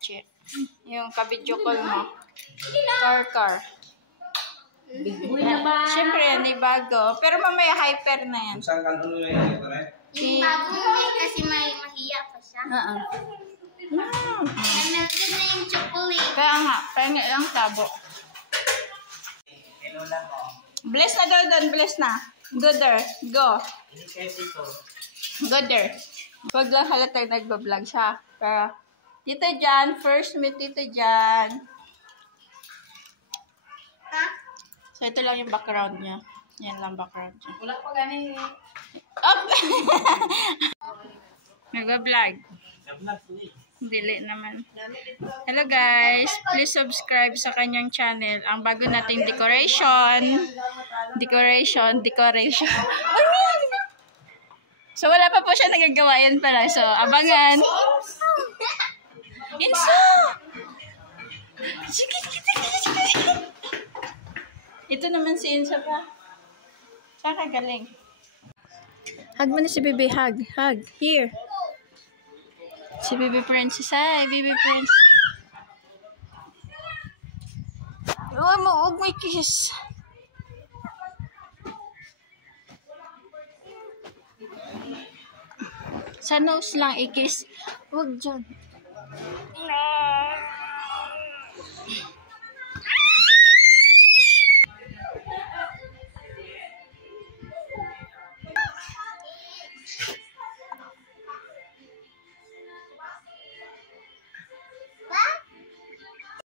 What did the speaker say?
Che. Yung kabidyo call mo. Car. Siyempre, yan, bago. Pero mamaya hyper na yan. Saan ka nung yung pare? Yung bagong may kasi may mahiya pa siya. Melted na yung chocolate. Kaya nga, pengi lang tabo. Hello lang o. Bless na daw doon, bless na. Go there, go. Hindi kayo dito. Go there. Huwag lang halatang nagbablog siya. Pero, Tita Jan, first meet Tita Jan. Ha? So, ito lang yung background niya. Yan lang background niya. Wala pa gani. Up! Nagbablog. Dili naman. Hello guys, please subscribe sa kanyang channel. Ang bago nating decoration. So wala pa po siya nagagawa yan pala. So abangan. Inso! Ito naman si Inso pa. Saan ka galing? Hug mo na si Bibi. Hug. Here. Si Baby Princess. Hi, Baby Princess. Huwag mo i-kiss. Sa nose lang i-kiss. Huwag dyan.